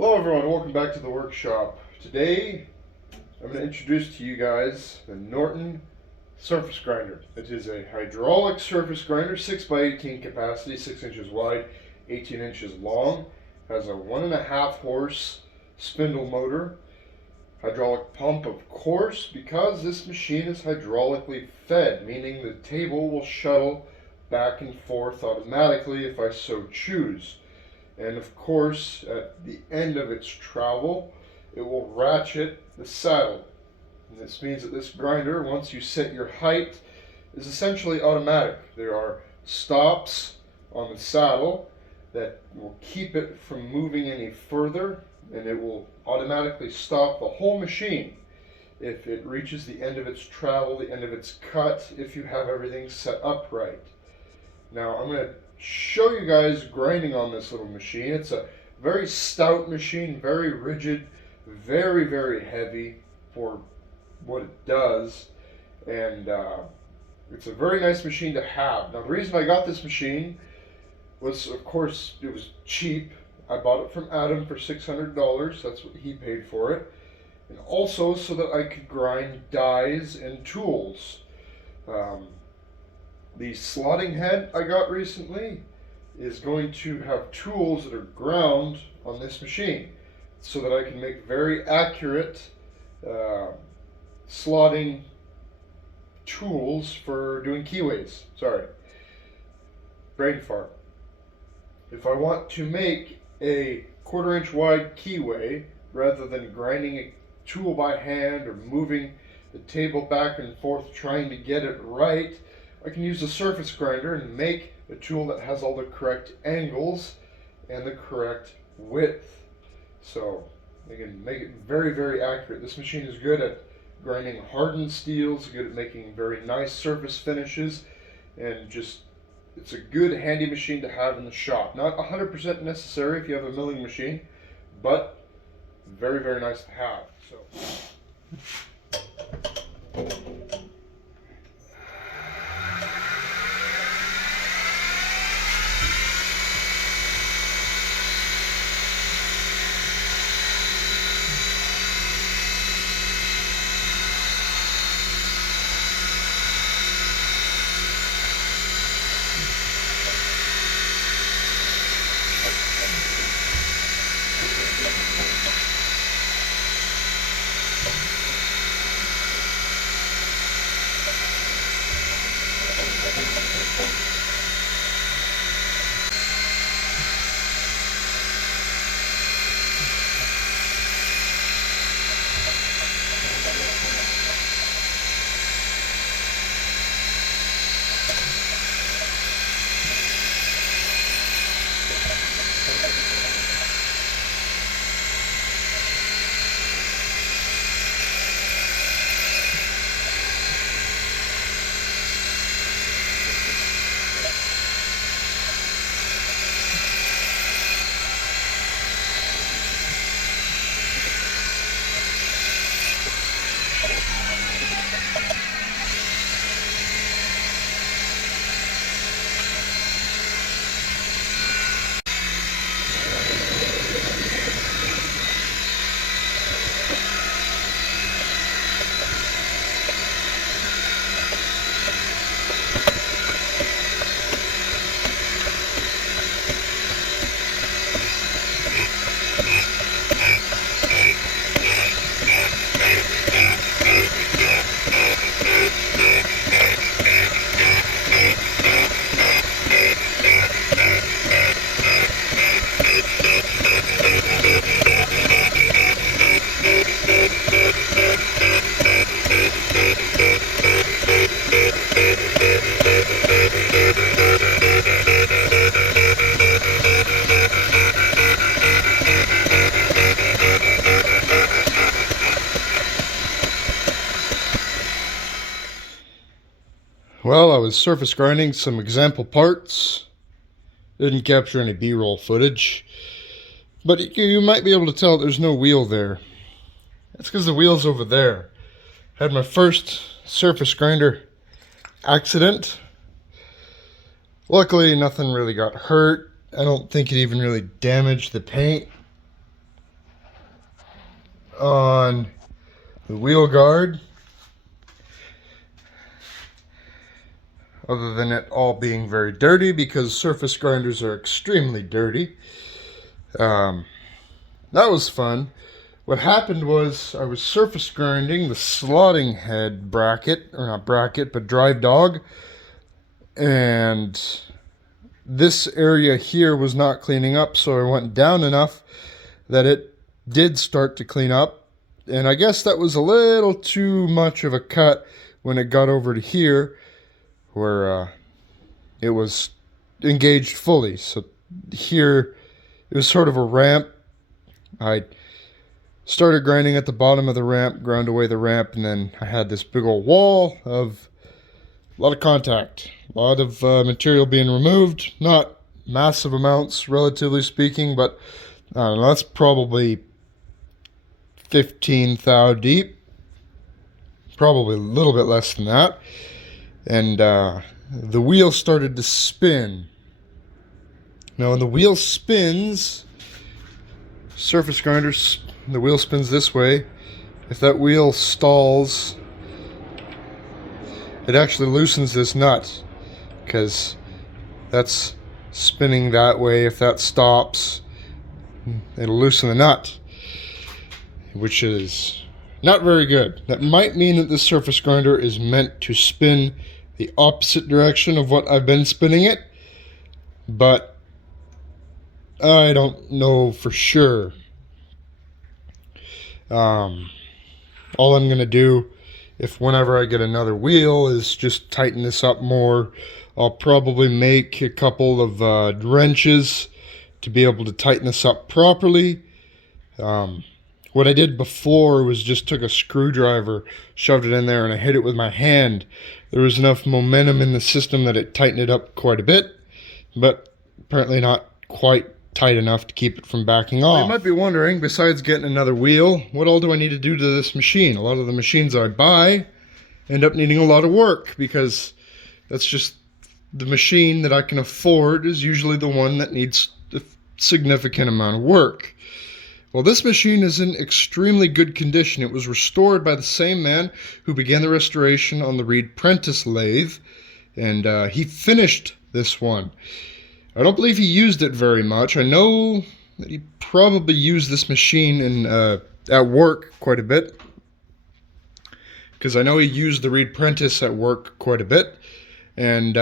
Hello everyone, welcome back to the workshop. Today I'm going to introduce to you guys the Norton surface grinder. It is a hydraulic surface grinder, 6 by 18 capacity, 6 inches wide, 18 inches long, has a 1.5 horse spindle motor, hydraulic pump of course, because this machine is hydraulically fed, meaning the table will shuttle back and forth automatically if I so choose. And of course, at the end of its travel, it will ratchet the saddle. And this means that this grinder, once you set your height, is essentially automatic. There are stops on the saddle that will keep it from moving any further, and it will automatically stop the whole machine if it reaches the end of its travel, the end of its cut, if you have everything set up right. Now I'm going to show you guys grinding on this little machine. It's a very stout machine, very rigid, very, very heavy for what it does, and it's a very nice machine to have. Now the reason I got this machine was, of course, it was cheap. I bought it from Adam for $600. That's what he paid for it. And also so that I could grind dies and tools. The slotting head I got recently is going to have tools that are ground on this machine so that I can make very accurate slotting tools for doing keyways. Sorry, brain fart. If I want to make a 1/4 inch wide keyway rather than grinding a tool by hand or moving the table back and forth trying to get it right, I can use a surface grinder and make a tool that has all the correct angles and the correct width. So I can make it very, very accurate. This machine is good at grinding hardened steels, good at making very nice surface finishes, and just it's a good handy machine to have in the shop. Not 100% necessary if you have a milling machine, but very, very nice to have. Well, I was surface grinding some example parts. Didn't capture any B-roll footage, but you might be able to tell there's no wheel there. That's because the wheel's over there. Had my first surface grinder accident. Luckily, nothing really got hurt. I don't think it even really damaged the paint. on the wheel guard, other than it all being very dirty, because surface grinders are extremely dirty. That was fun. What happened was I was surface grinding the slotting head bracket, or not bracket, but drive dog, and this area here was not cleaning up, so I went down enough that it did start to clean up, and I guess that was a little too much of a cut when it got over to here, where it was engaged fully. So here it was sort of a ramp. I started grinding at the bottom of the ramp, ground away the ramp, and then I had this big old wall of a lot of contact, a lot of material being removed. Not massive amounts, relatively speaking, but I don't know, that's probably 15 thou deep, probably a little bit less than that. And the wheel started to spin. Now when the wheel spins, surface grinders, the wheel spins this way. If that wheel stalls, it actually loosens this nut, because that's spinning that way. If that stops, it'll loosen the nut, which is not very good. That might mean that this surface grinder is meant to spin the opposite direction of what I've been spinning it, but I don't know for sure. All I'm gonna do, if whenever I get another wheel, is just tighten this up more. I'll probably make a couple of wrenches to be able to tighten this up properly. What I did before was just took a screwdriver, shoved it in there, and I hit it with my hand. There was enough momentum in the system that it tightened it up quite a bit, but apparently not quite tight enough to keep it from backing off. You might be wondering, besides getting another wheel, what all do I need to do to this machine? A lot of the machines I buy end up needing a lot of work, because that's just the machine that I can afford is usually the one that needs a significant amount of work. Well, this machine is in extremely good condition. It was restored by the same man who began the restoration on the Reed Prentice lathe, and he finished this one. I don't believe he used it very much. I know that he probably used this machine at work quite a bit, because I know he used the Reed Prentice at work quite a bit, and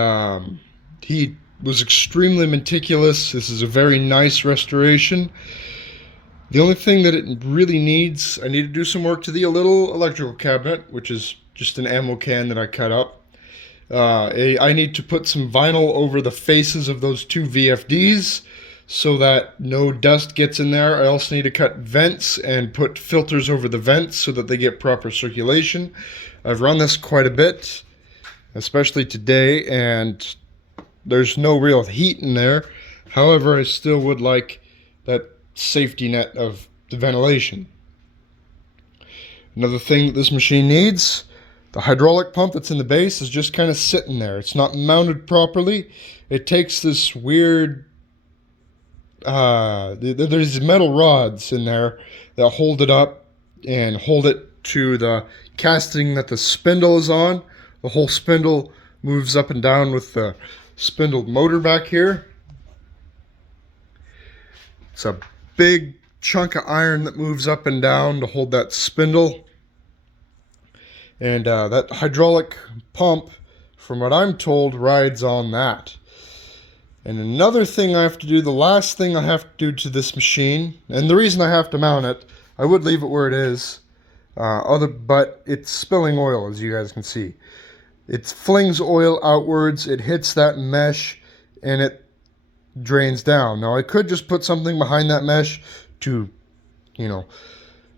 he was extremely meticulous. This is a very nice restoration. The only thing that it really needs, I need to do some work to the little electrical cabinet, which is just an ammo can that I cut up. I need to put some vinyl over the faces of those two VFDs so that no dust gets in there. I also need to cut vents and put filters over the vents so that they get proper circulation. I've run this quite a bit, especially today, and there's no real heat in there. However, I still would like that safety net of the ventilation. Another thing that this machine needs, the hydraulic pump that's in the base is just kind of sitting there. It's not mounted properly. It takes this weird, there's metal rods in there that hold it up and hold it to the casting that the spindle is on. The whole spindle moves up and down with the spindle motor back here. It's a big chunk of iron that moves up and down to hold that spindle. And that hydraulic pump, from what I'm told, rides on that. And another thing I have to do, the last thing I have to do to this machine, and the reason I have to mount it, I would leave it where it is, but it's spilling oil, as you guys can see. It flings oil outwards, it hits that mesh, and it drains down. Now I could just put something behind that mesh to,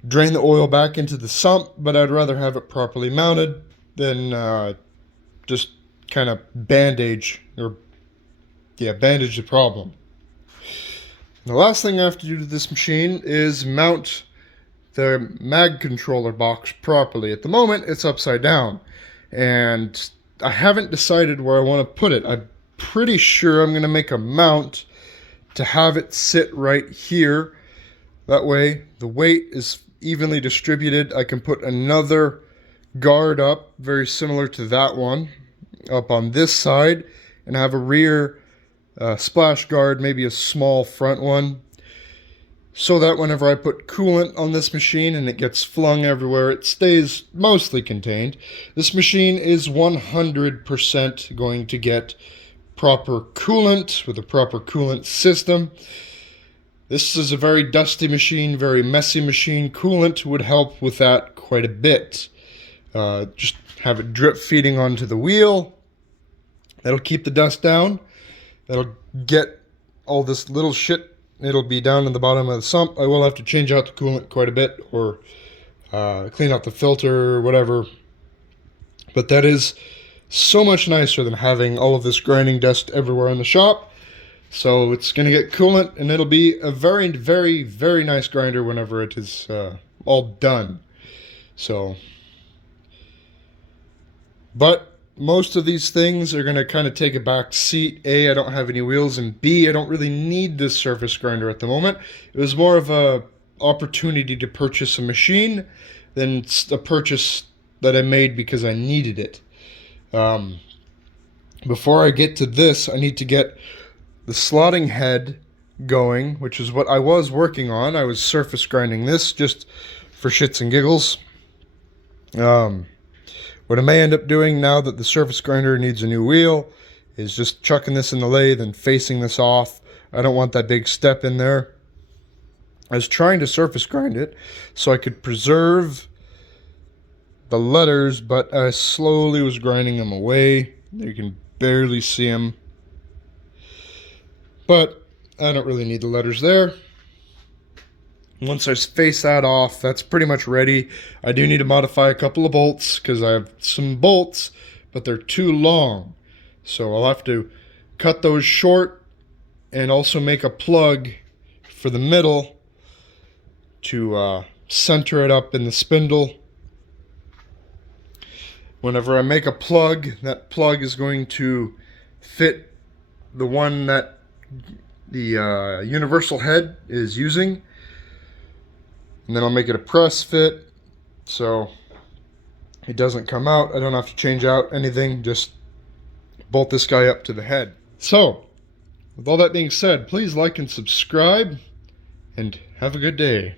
drain the oil back into the sump, but I'd rather have it properly mounted than just kind of bandage the problem. The last thing I have to do to this machine is mount the mag controller box properly. At the moment it's upside down, and I haven't decided where I want to put it. I'm pretty sure I'm going to make a mount to have it sit right here. That way the weight is evenly distributed, I can put another guard up, very similar to that one, up on this side, and have a rear splash guard, maybe a small front one, so that whenever I put coolant on this machine and it gets flung everywhere, it stays mostly contained. This machine is 100% going to get proper coolant with a proper coolant system. This is a very dusty machine, very messy machine. Coolant would help with that quite a bit. Just have it drip feeding onto the wheel. That'll keep the dust down. That'll get all this little shit. It'll be down in the bottom of the sump. I will have to change out the coolant quite a bit, or clean out the filter or whatever. But that is so much nicer than having all of this grinding dust everywhere in the shop. So it's going to get coolant, and it'll be a very, very, very nice grinder whenever it is all done. So, but most of these things are going to kind of take a back seat. A, I don't have any wheels, and B, I don't really need this surface grinder at the moment. It was more of a opportunity to purchase a machine than a purchase that I made because I needed it. Before I get to this, I need to get the slotting head going, which is what I was working on. I was surface grinding this just for shits and giggles. What I may end up doing now that the surface grinder needs a new wheel is just chucking this in the lathe and facing this off. I don't want that big step in there. I was trying to surface grind it so I could preserve the letters, but I slowly was grinding them away. You can barely see them. But I don't really need the letters there. Once I face that off, that's pretty much ready. I do need to modify a couple of bolts because I have some bolts, but they're too long. So I'll have to cut those short and also make a plug for the middle to center it up in the spindle. Whenever I make a plug, that plug is going to fit the one that the universal head is using, and then I'll make it a press fit so it doesn't come out. I don't have to change out anything, just bolt this guy up to the head. So with all that being said, please like and subscribe, and have a good day.